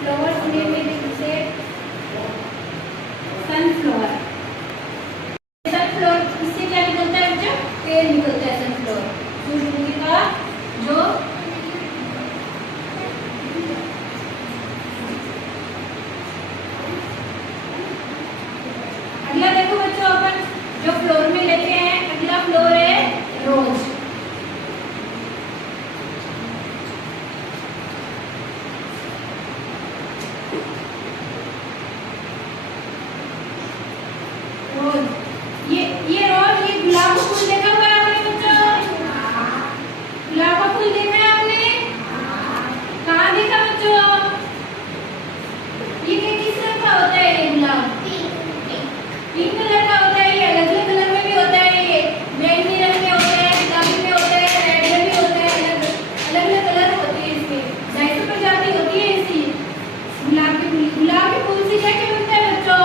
Flowers name से sunflower. Sunflower इससे क्या निकलता है बच्चा? तेल निकलता है सनफ्लावर सूरजमुखी का। जो अगला देखो बच्चों, अपन जो फ्लोर में लेते हैं, अगला फ्लोर है रोज। ये रोज, ये गुलाब का फूल देखा हुआ है आपने बच्चों? गुलाब का फूल देखा है आपने? कहाँ देखा बच्चों? ये किस रंग का होता है? ये गुलाब पिंक कलर का होता है। ये अलग अलग कलर में भी होता है। ये बैंगनी रंग में होता है, गुलाबी में होता है, रेड में भी होता है। अलग अलग कलर होते हैं इसके। 250 प्रजाति होती है इसकी गुलाब के फूल। गुलाब के फूल से क्या क्या बनता है बच्चों?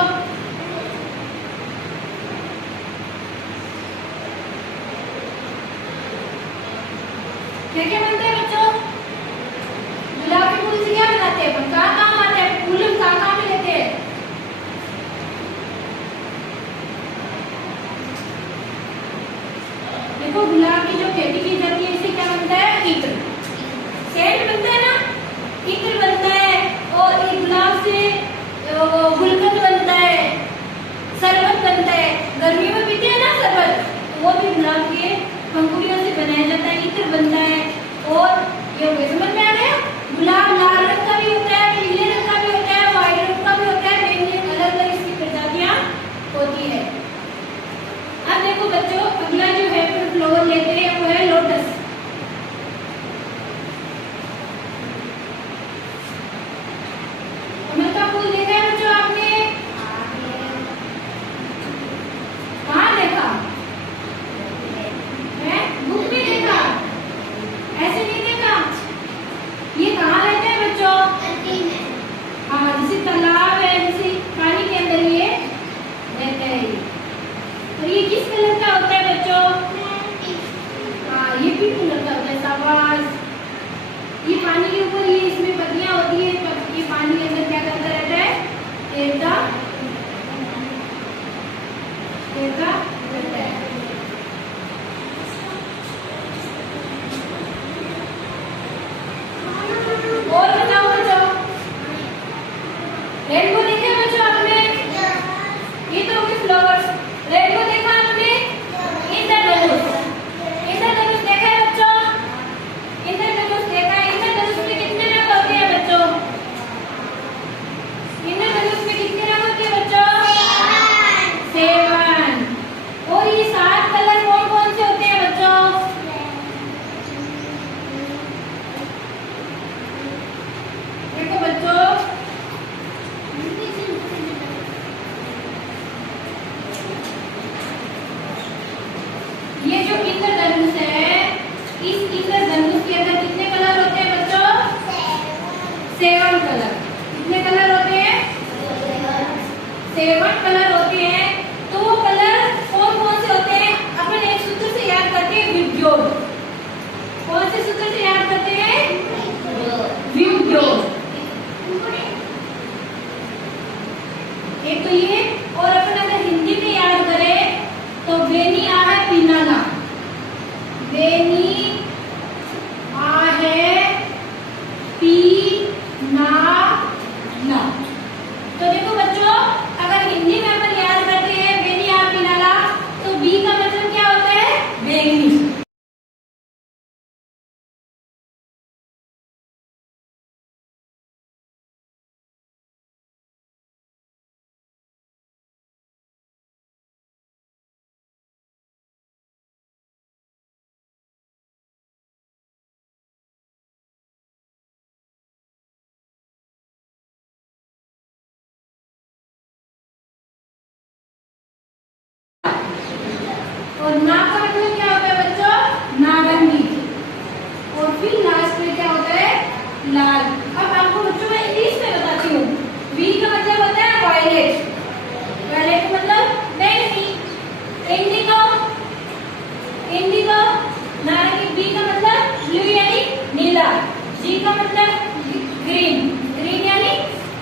क्या क्या बनता है बच्चों? गुलाब के फूल से क्या बनाते हैं? कहाँ काम आते हैं फूल? हम कहाँ कहाँ में लेते हैं? देखो, गुलाब की जो खेती की जाती है इससे क्या बनता है? इत्र, सेंट बनता है ना, इत्र बनता है। और एक गुलाब से गुलकंद बनता है, शरबत बनता है। गर्मियों में पीते हैं ना शरबत, वो भी गुलाब के पंखुड़ियों से बनाया जाता है, इत्र बनता है। और ये हो गया, समझ में आ गया? गुलाब लाल रंग का भी होता है, पीले रंग का भी होता है, व्हाइट रंग का भी होता है। बैंगनी, अलग अलग इसकी प्रजातियां होती है। अब देखो बच्चों, अगला जो है फ्लावर लेते हैं वो है लोटस। कमल का फूल देखा है बच्चों आपने? कहाँ देखा है? बुक में देखा, ऐसे नहीं देखा। ये कहाँ रहते हैं बच्चों? हाँ, जैसे तालाब है, जैसे पानी के अंदर ये रहता है। और ये किस कलर का होता है बच्चों? हाँ, ये पिंक कलर का होता है। शाबाश। ये पानी के ऊपर, ये इसमें पत्तियां होती है। ये पानी के अंदर क्या करता रहता है? तैरता रहता है। और बताओ बच्चों, रेनबो देखे बच्चों आपने? ये तो होगी फ्लावर्स। रेनबो देखा आपने? इंद्रधनुष, इंद्रधनुष देखा है बच्चों? इंद्रधनुष देखा है। इंद्रधनुष में कितने रंग होते हैं बच्चों? इंद्रधनुष में कितने रंग होते हैं बच्चों? 7। और ये 7 कलर कौन कौन से होते हैं बच्चों? देखो बच्चों, ये जो इंद्रधनुष है, इस इंद्रधनुष के अंदर कितने कलर होते हैं बच्चों? 7 कलर। कितने कलर होते हैं? 7 कलर होते हैं। तो वो कलर कौन कौन से होते हैं? अपन एक सूत्र से याद करते हैं, विद्योग। कौन से सूत्र से याद करते हैं? विद्योग। एक तो ये, और अपन अगर हिंदी में याद करें तो बेनी आ है पीनाला, बेनी आ है पीनाला। तो देखो बच्चों, अगर हिंदी में अपन याद करते हैं बेनी आ पीनाला, तो बी का मतलब क्या होता है? बैंगनी। और ना का मतलब क्या होता है बच्चों? नारंगी। और फिर लास्ट में क्या होता है? लाल। अब आपको बच्चों मैं इंग्लिश में बताती हूँ। वी का मतलब होता है वायलेट। वायलेट का मतलब बैंगनी। इंडिगो, इंडिगो नारंगी। बी का मतलब ब्लू यानी नीला। जी का मतलब ग्रीन, ग्रीन यानी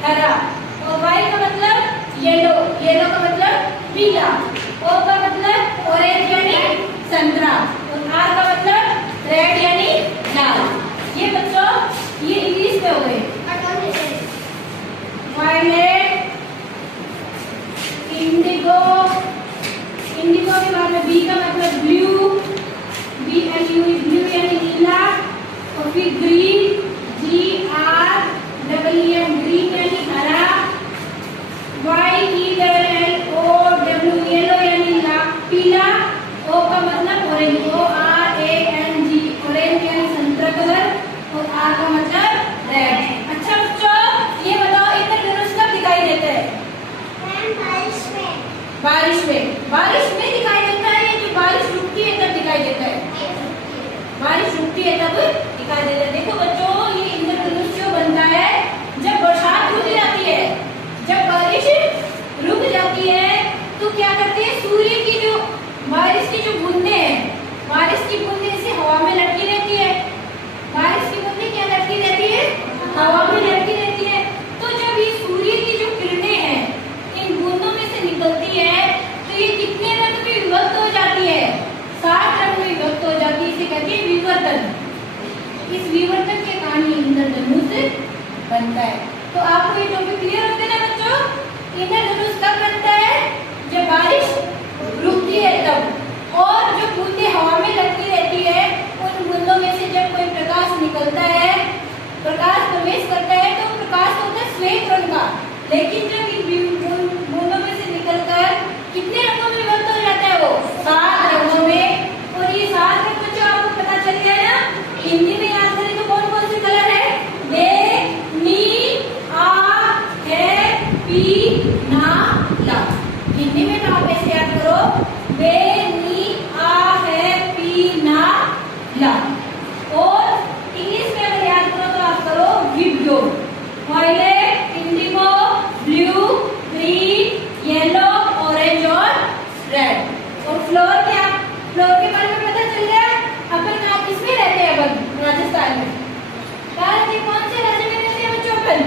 हरा। और वाई का मतलब येलो, येलो का मतलब पीला। ओ का मतलब ऑरेंज यानी संतरा। और आर का मतलब रेड यानी लाल। ये बच्चों ये इंग्लिश में हो गए। वायलेट, इंडिगो, इंडिगो के बाद में बी का मतलब ब्लू, BLU ब्लू यानी नीला। और फिर ग्रीन, GREEN ग्रीन यानी हरा। YELLOW येलो यानी पीला। O का मतलब ऑरेंज, ORANG ऑरेंज यानी संतरा कलर। और R का मतलब रेड। अच्छा बच्चों ये बताओ इंद्रधनुष कब दिखाई देता है? बारिश में। बारिश में, बारिश में दिखाई देता है या जो बारिश रुकती है तब दिखाई देता है? बारिश रुकती है तब दिखाई देता है। देखो बच्चों ये इंद्रधनुष जो बनता है जब बरसात रुक जाती है, जब बारिश रुक जाती है तो क्या करते हैं? सूर्य की जो बारिश की जो बूंदें हैं, बारिश की बूंदें ऐसे हवा में लटकी रहती है। बारिश की बूंदें क्या लटकी रहती है? हवा में लटकी रहती है। तो जब ये सूर्य की जो किरणें हैं इन बूंदों में से निकलती है तो ये कितने रंग में विभक्त हो जाती है? 7 रंग में विभक्त हो जाती है। इसे कहते हैं विवर्तन। इस विवर्तन के कारण ये इंद्रधनुष बनता है। तो आपको ये टॉपिक क्लियर होते ना बच्चों? इंद्रधनुष कब बनता है? जब बारिश रुकती है तब। और जो बूंदें हवा में लटकी रहती है उन बूंदों में से जब कोई प्रकाश निकलता है, प्रकाश प्रवेश करता है तो प्रकाश होता है श्वेत रंग का। लेकिन जब इन बूंदों में से निकलकर कितने रंगों में विभक्त हो जाता है? वो 7 रंगों में। और ये 7 रंग बच्चों आपको पता चल गया ना? हिंदी में याद करें तो कौन कौन से कलर है? बे, नी, आ, है, पी, ना, ला। हिंदी में तो आप ऐसे याद करो, बे, नी, आ, है, पी, ना, ला। और इंग्लिश में अगर याद करो तो आप करो विब्यो। Violet, indigo, blue, green, yellow, orange और रेड। और फ्लोर क्या? फ्लोर के बारे में पता चल गया। अपन आप किसमें रहते हैं? अपन राजस्थान में। जी कौन से राज्य में रहते हैं बच्चों? अपन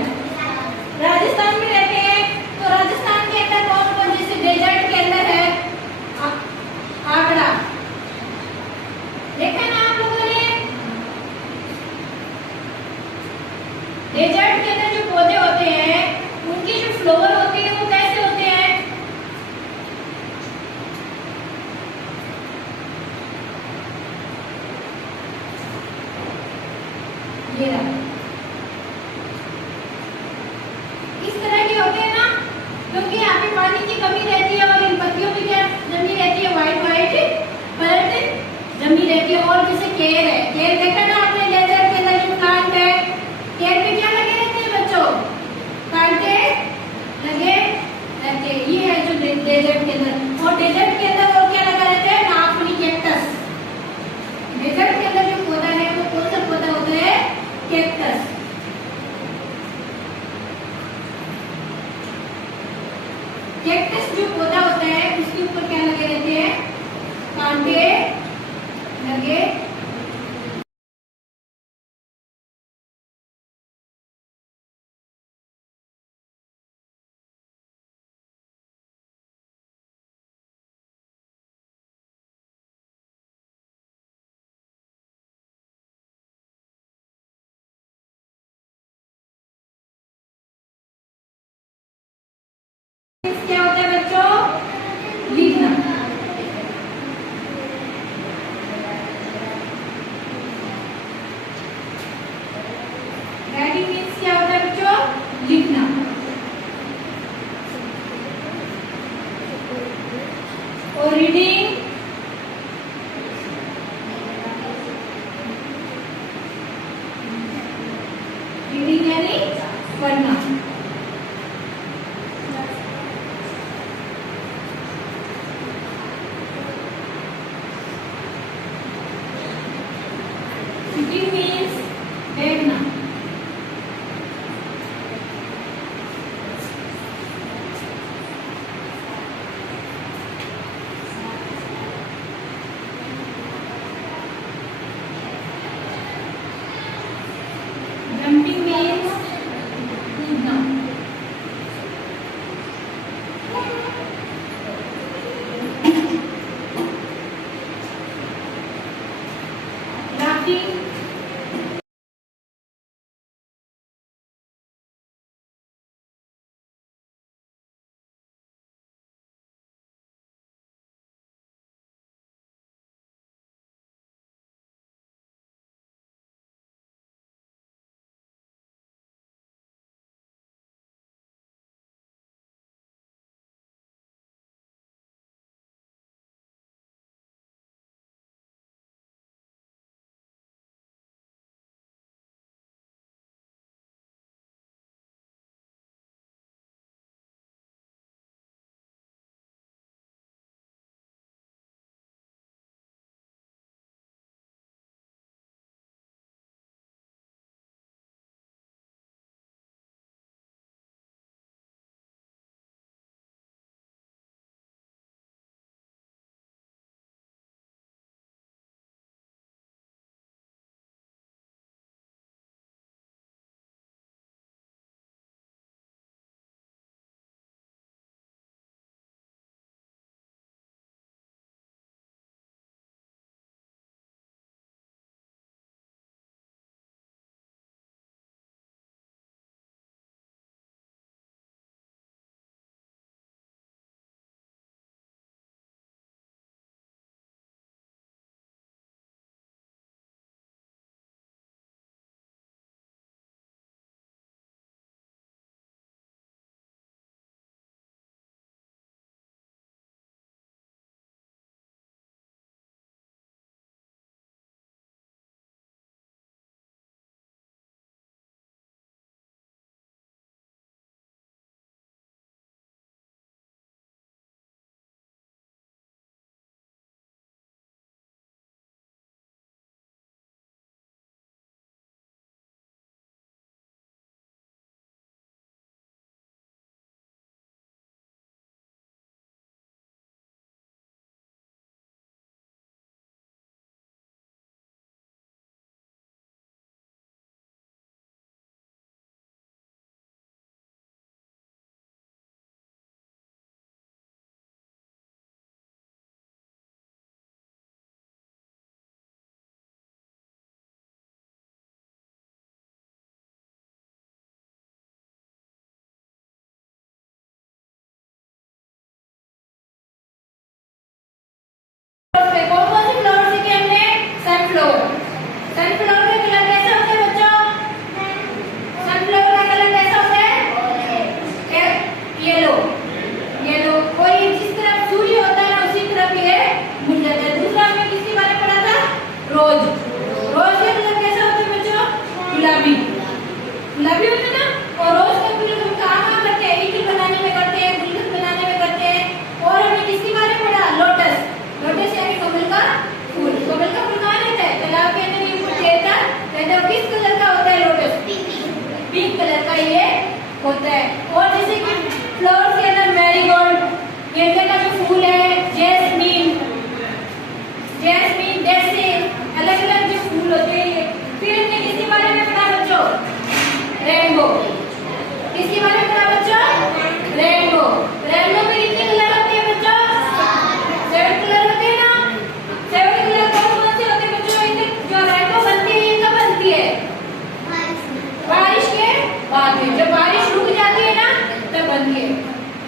राजस्थान में रहते हैं। तो राजस्थान के अंदर कौन कौन, जैसे डेजर्ट के अंदर है आगरा, देखा ना आप लोगों ने? डेजर्ट के अंदर जो पौधे होते हैं उनकी जो फ्लावर होते हैं वो कैसे होते हैं? ये रहा, इस तरह के होते हैं ना, क्योंकि यहाँ पे पानी की कमी रहती है और इन पत्तियों पे क्या जमी रहती है? व्हाइट व्हाइट परत जमी रहती है। और जैसे केर है, केर देखा ना आपने? डेजर्ट के अंदर जो प्लांट है, केर पे क्या लगे रहते हैं बच्चों? कांटे लगे रहते हैं। ये है जो डेजर्ट के अंदर। और डेजर्ट के अंदर और क्या लगा रहता है? नागफनी, कैक्टस। डेजर्ट के अंदर जो पौधा है वो कौन सा पौधा होता है? कैक्टस। कैक्टस जो पौधा होता है उसके ऊपर क्या लगे रहते हैं? कांटे लगे। क्या होता है बच्चों? लिखना। राइटिंग मीन्स क्या होता है बच्चों? लिखना। और रीडिंग, रीडिंग यानी पढ़ना। गुलाबी होते ना। और रोज का फूल हम कहाँ करते हैं, इत्र बनाने में करते हैं, गुलकंद बनाने में करते हैं। और हमने किसके बारे में पढ़ा, लोटस। लोटस यानी कमल का फूल। कमल का फूल कहाँ रहता है, तालाब के अंदर ये फूल रहता है। किस कलर का होता है लोटस, पिंक कलर का ये होता है। और जैसे कि फ्लावर्स के अंदर मैरीगोल्ड, गेंदे का जो फूल है, जैस्मीन, जैस्मीन जैसे अलग अलग जो फूल होते हैं। फिर हमने किसके बारे में पढ़ा बच्चों, रेनबो। किसके बारे में पढ़ा बच्चों, रेनबो। रेनबो में कितने कलर होते हैं बच्चों, 7 कलर होते हैं ना। 7 कलर कौन कौन से होते हैं बच्चों, जो रेनबो बनती है ये कब बनती है, बारिश के बाद में। जब बारिश रुक जाती है ना तब बनती है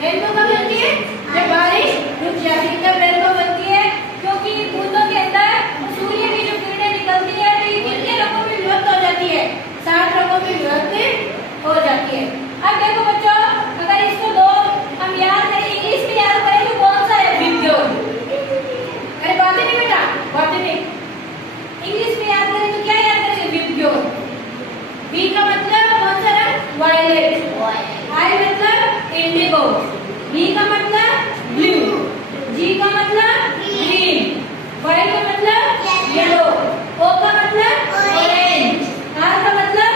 रेनबो। कब बनती है, जब बारिश रुक जाती है तब रेनबो बनती है। क्योंकि बूंदों के अंदर सूर्य की जो किरणें निकलती है तो ये कितने रंगों में विभक्त हो जाती है, 7 रंगों में विभक्त हो जाती है। अब देखो बच्चों, अगर इसको दो हम याद करें, इंग्लिश में याद करें तो कौन सा है, विब्ग्योर। अरे बातें नहीं बेटा, बातें नहीं। इंग्लिश में याद करें तो क्या याद करेंगे, विब्ग्योर। बी का मतलब कौन सा रंग, वायलेट। आई मतलब इंडिगो। बी का मतलब ब्लू। जी का मतलब ग्रीन। वाई का मतलब येलो। ओ का मतलब ऑरेंज। आर का मतलब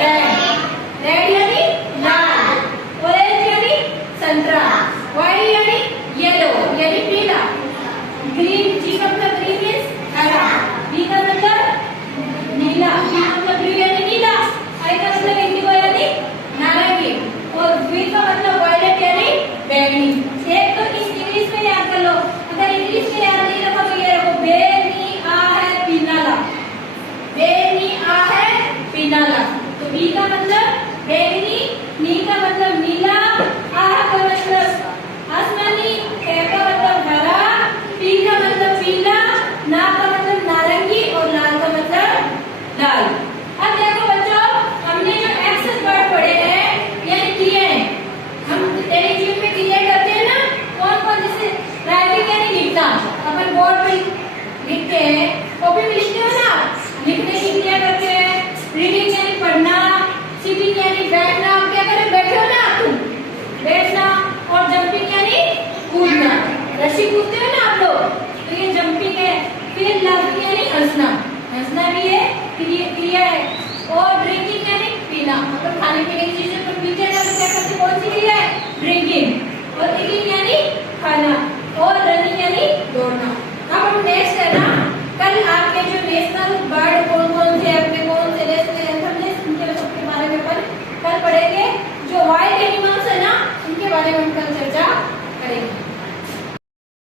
रेड। रेड यानी लाल, ऑरेंज यानी संतरा, वाई यानी येलो यानी पीला, ग्रीन। जी का मतलब ग्रीन मीन्स हरा। बी का मतलब नीला, बी का मतलब ब्लू यानी नीला। आई का मतलब इंडिगो यानी नारंगी। और बी का मतलब वायलेट यानी बैंगनी। एक तो इस इंग्लिश में याद कर लो। अगर इंग्लिश में याद नहीं रखो तो ये रखो, बेनी आ है पीनाला, बेनी आ है पीनाला। तो बी का मतलब बैंगनी, नी का मतलब नीला, आ का मतलब आसमानी, ए का मतलब हरा, पी का मतलब पीला, ना का मतलब नारंगी और लाल का मतलब लाल। अब देखो बच्चों, हमने जो एक्सेस वर्ड पढ़े हैं यानी क्रियाएं, हम डेली जीवन में क्रियाएं करते हैं ना, कौन कौन, जैसे राइटिंग यानी लिखना, अपन बोर्ड पे लिखते हैं, कॉपी में लिखते हो ना, लिखने की क्रिया करते हैं। रीडिंग यानी पढ़ना, सिटिंग यानी बैठना, क्या करें, बैठे हो ना तुम, बैठना। और जंपिंग यानी कूदना, रस्सी कूदते हो ना आप लोग, तो ये जंपिंग है। फिर लाफिंग यानी हंसना, हंसना भी है क्रिया है। और ड्रिंकिंग यानी पीना, मतलब खाने पीने की चीजें पर पीते हैं तो क्या करते, कौन सी क्रिया है, ड्रिंकिंग।